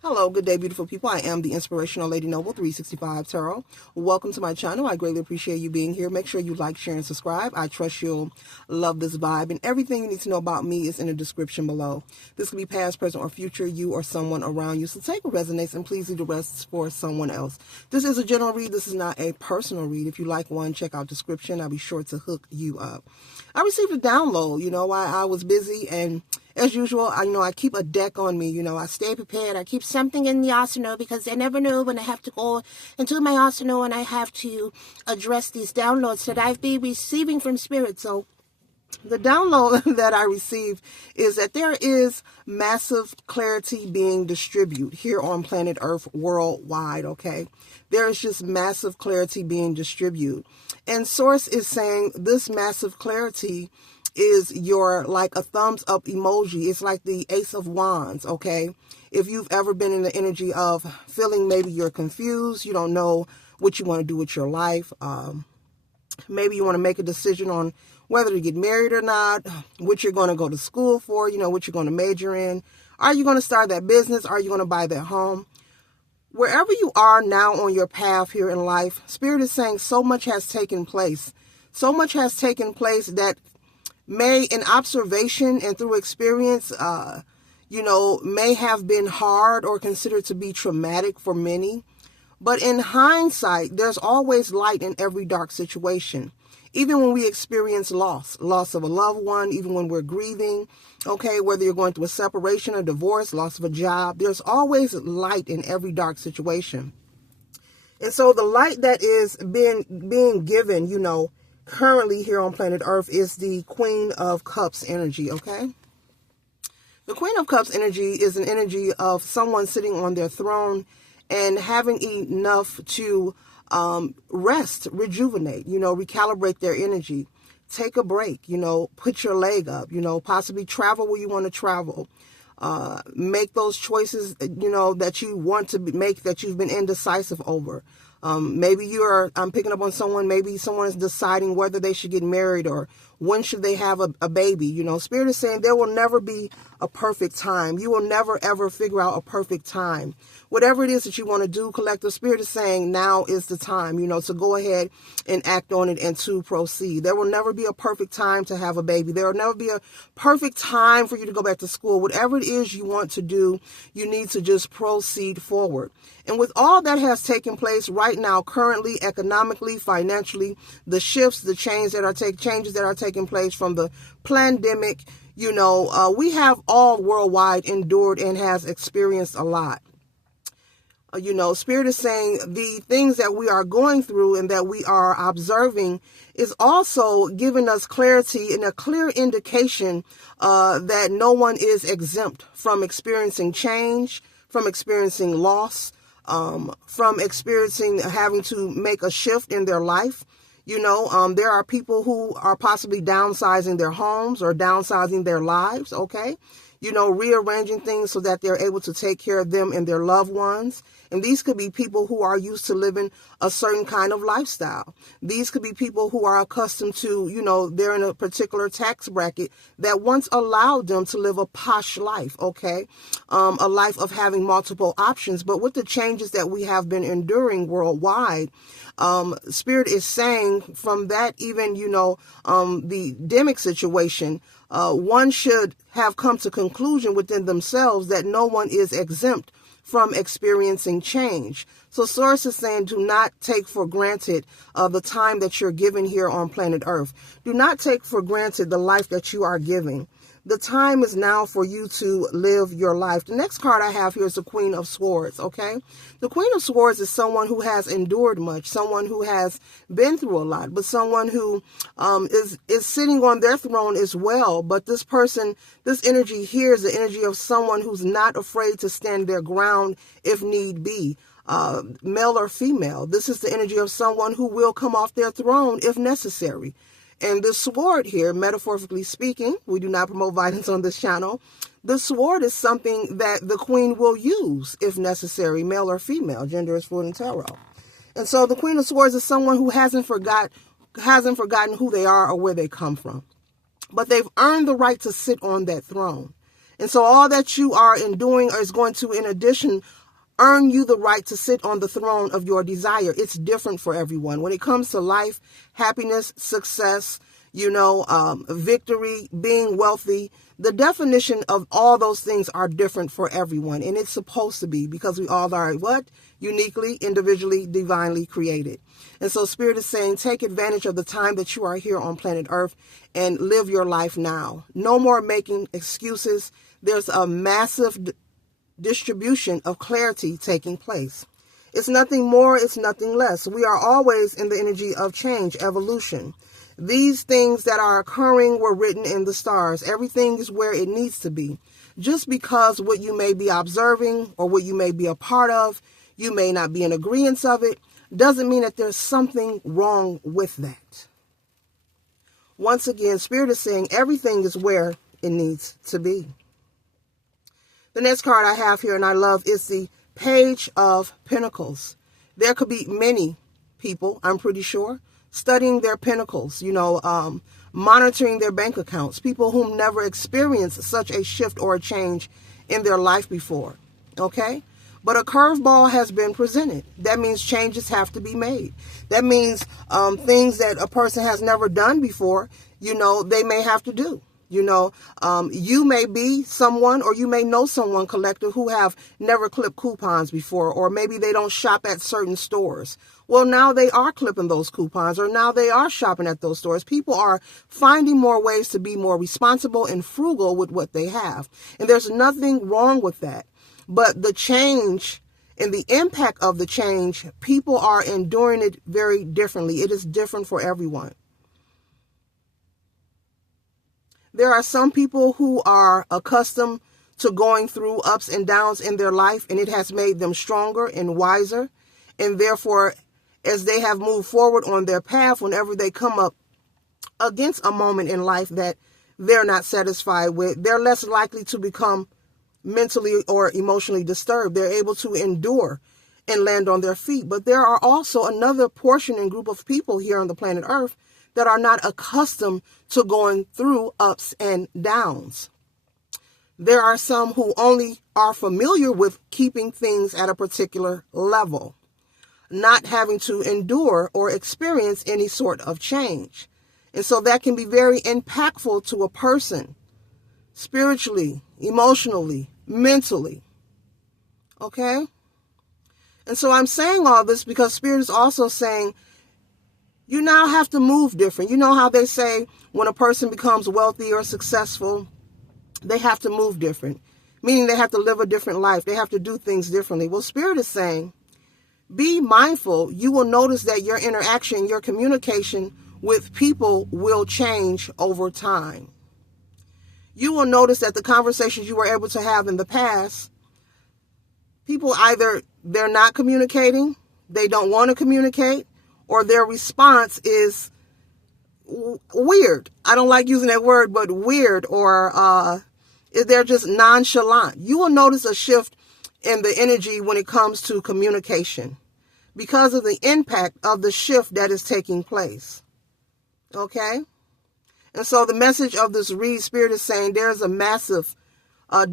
Hello, good day, beautiful people. I am the Inspirational Lady Noble 365 Tarot. Welcome to my channel. I greatly appreciate you being here. Make sure you like, share, and subscribe. I trust you'll love this vibe, and everything you need to know about me is in the description below. This can be past, present, or future, you or someone around you. So take what resonates and please leave the rest for someone else. This is a general read. This is not a personal read. If you like one, check out description. I'll be sure to hook you up. I received a download, while I was busy, and as usual, I keep a deck on me. I stay prepared. I keep something in the arsenal because I never know when I have to go into my arsenal and I have to address these downloads that I've been receiving from Spirit. So the download that I received is that there is massive clarity being distributed here on planet Earth worldwide, okay? There is just massive clarity being distributed. And Source is saying this massive clarity is your, like, a thumbs up emoji. It's like the Ace of Wands, okay? If you've ever been in the energy of feeling maybe you're confused, you don't know what you want to do with your life, maybe you want to make a decision on whether to get married or not, what you're going to go to school for, what you're going to major in. Are you going to start that business? Are you going to buy that home? Wherever you are now on your path here in life, Spirit is saying so much has taken place. So much has taken place that may, in observation and through experience, may have been hard or considered to be traumatic for many. But in hindsight, there's always light in every dark situation. Even when we experience loss of a loved one, even when we're grieving, okay, whether you're going through a separation, a divorce, loss of a job, there's always light in every dark situation. And so the light that is being given, currently here on planet Earth is the Queen of Cups energy, okay? The Queen of Cups energy is an energy of someone sitting on their throne and having enough to rest, rejuvenate, recalibrate their energy, take a break, put your leg up, possibly travel where you want to travel, make those choices, that you want to make that you've been indecisive over. Maybe I'm picking up on someone, maybe someone is deciding whether they should get married or when should they have a baby. Spirit is saying there will never be a perfect time. You will never, ever figure out a perfect time. Whatever it is that you want to do, Collective, Spirit is saying now is the time, to go ahead and act on it and to proceed. There will never be a perfect time to have a baby. There will never be a perfect time for you to go back to school. Whatever it is you want to do, you need to just proceed forward. And with all that has taken place right now, currently, economically, financially, the shifts, the changes that are taking place from the pandemic, we have all worldwide endured and has experienced a lot. Spirit is saying the things that we are going through and that we are observing is also giving us clarity and a clear indication that no one is exempt from experiencing change, from experiencing loss, from experiencing having to make a shift in their life. There are people who are possibly downsizing their homes or downsizing their lives, okay? Rearranging things so that they're able to take care of them and their loved ones. And these could be people who are used to living a certain kind of lifestyle. These could be people who are accustomed to, they're in a particular tax bracket that once allowed them to live a posh life, okay? A life of having multiple options. But with the changes that we have been enduring worldwide, Spirit is saying from that, even, the demic situation, one should have come to conclusion within themselves that no one is exempt from experiencing change. So Source is saying do not take for granted the time that you're given here on planet Earth. Do not take for granted the life that you are giving. The time is now for you to live your life. The next card I have here is the Queen of Swords, okay? The Queen of Swords is someone who has endured much, someone who has been through a lot, but someone who is sitting on their throne as well. But this person, this energy here is the energy of someone who's not afraid to stand their ground if need be. Male or female. This is the energy of someone who will come off their throne if necessary. And the sword here, metaphorically speaking, we do not promote violence on this channel. The sword is something that the queen will use if necessary, male or female. Gender is fluid in tarot. And so the Queen of Swords is someone who hasn't forgotten who they are or where they come from. But they've earned the right to sit on that throne. And so all that you are enduring is going to, in addition, earn you the right to sit on the throne of your desire. It's different for everyone. When it comes to life, happiness, success, victory, being wealthy, the definition of all those things are different for everyone. And it's supposed to be, because we all are what? Uniquely, individually, divinely created. And so Spirit is saying, take advantage of the time that you are here on planet Earth and live your life now. No more making excuses. There's a massive distribution of clarity taking place. It's nothing more, it's nothing less. We are always in the energy of change, evolution. These things that are occurring were written in the stars. Everything is where it needs to be. Just because what you may be observing or what you may be a part of, you may not be in agreement of it, doesn't mean that there's something wrong with that. Once again, Spirit is saying everything is where it needs to be. The next card I have here and I love is the Page of Pentacles. There could be many people, I'm pretty sure, studying their pentacles, monitoring their bank accounts, people whom never experienced such a shift or a change in their life before. Okay? But a curveball has been presented. That means changes have to be made. That means things that a person has never done before, they may have to do. You may be someone, or you may know someone, collective, who have never clipped coupons before, or maybe they don't shop at certain stores. Well, now they are clipping those coupons, or now they are shopping at those stores. People are finding more ways to be more responsible and frugal with what they have. And there's nothing wrong with that. But the change and the impact of the change, people are enduring it very differently. It is different for everyone. There are some people who are accustomed to going through ups and downs in their life, and it has made them stronger and wiser. And therefore, as they have moved forward on their path, whenever they come up against a moment in life that they're not satisfied with, they're less likely to become mentally or emotionally disturbed. They're able to endure and land on their feet. But there are also another portion and group of people here on the planet Earth that are not accustomed to going through ups and downs. There are some who only are familiar with keeping things at a particular level, not having to endure or experience any sort of change. And so that can be very impactful to a person, spiritually, emotionally, mentally. Okay? And so I'm saying all this because Spirit is also saying, you now have to move different. You know how they say when a person becomes wealthy or successful, they have to move different, meaning they have to live a different life. They have to do things differently. Well, Spirit is saying, be mindful. You will notice that your interaction, your communication with people will change over time. You will notice that the conversations you were able to have in the past, people either they're not communicating, they don't want to communicate, or their response is weird. I don't like using that word, but weird, or they're just nonchalant. You will notice a shift in the energy when it comes to communication because of the impact of the shift that is taking place. Okay? And so the message of this read, Spirit is saying there's a massive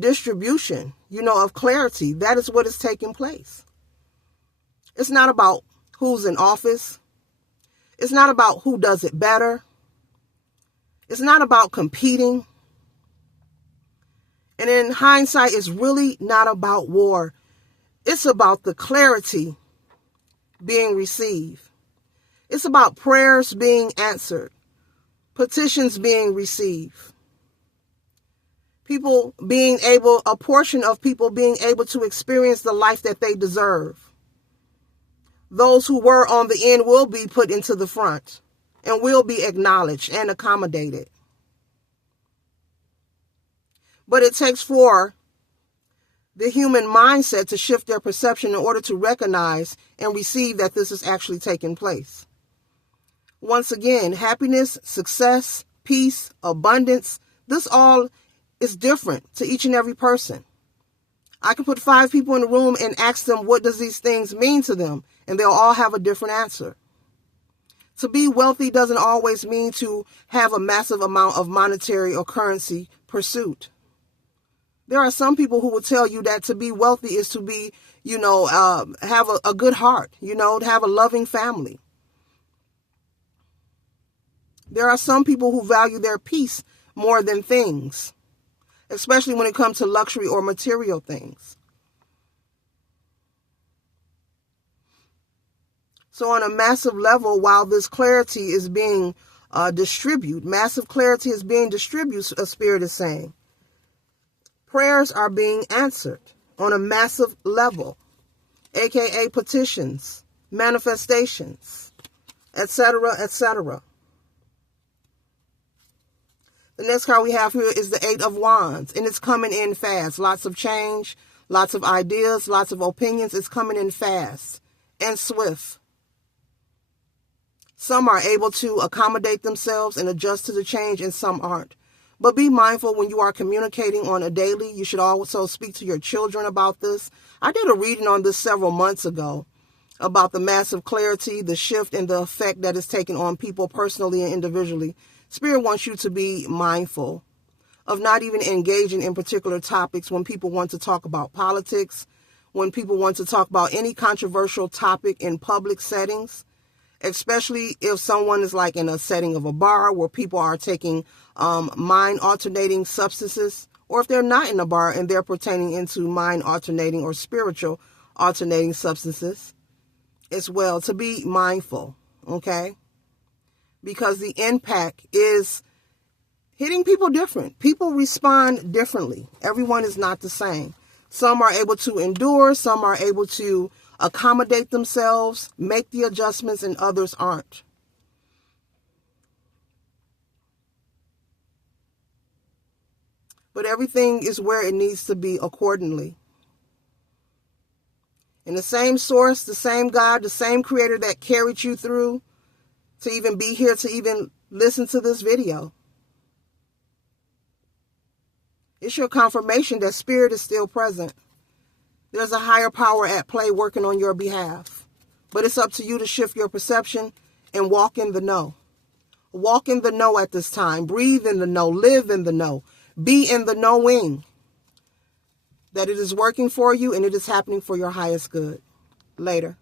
distribution, of clarity. That is what is taking place. It's not about who's in office. It's not about who does it better. It's not about competing. And in hindsight, it's really not about war. It's about the clarity being received. It's about prayers being answered, petitions being received. A portion of people being able to experience the life that they deserve. Those who were on the end will be put into the front and will be acknowledged and accommodated. But it takes for the human mindset to shift their perception in order to recognize and receive that this is actually taking place. Once again, happiness, success, peace, abundance, this all is different to each and every person. I can put 5 people in the room and ask them what does these things mean to them, and they'll all have a different answer. To be wealthy doesn't always mean to have a massive amount of monetary or currency pursuit. There are some people who will tell you that to be wealthy is to be, have a good heart, to have a loving family. There are some people who value their peace more than things, especially when it comes to luxury or material things. So on a massive level, while this clarity is being distributed, massive clarity is being distributed, a spirit is saying, prayers are being answered on a massive level, aka petitions, manifestations, etc., etc. The next card we have here is the Eight of Wands, and it's coming in fast. Lots of change, lots of ideas, lots of opinions. It's coming in fast and swift. Some are able to accommodate themselves and adjust to the change, and some aren't. But be mindful when you are communicating on a daily. You should also speak to your children about this. I did a reading on this several months ago about the massive clarity, the shift, and the effect that it's taken on people personally and individually. Spirit wants you to be mindful of not even engaging in particular topics when people want to talk about politics, when people want to talk about any controversial topic in public settings, especially if someone is like in a setting of a bar where people are taking mind alternating substances, or if they're not in a bar and they're pertaining into mind alternating or spiritual alternating substances as well, to be mindful, okay? Because the impact is hitting people different. People respond differently. Everyone is not the same. Some are able to endure, some are able to accommodate themselves, make the adjustments, and others aren't. But everything is where it needs to be accordingly. And the same source, the same God, the same creator that carried you through to even be here, to even listen to this video. It's your confirmation that spirit is still present. There's a higher power at play working on your behalf. But it's up to you to shift your perception and walk in the know. Walk in the know at this time. Breathe in the know. Live in the know. Be in the knowing that it is working for you and it is happening for your highest good. Later.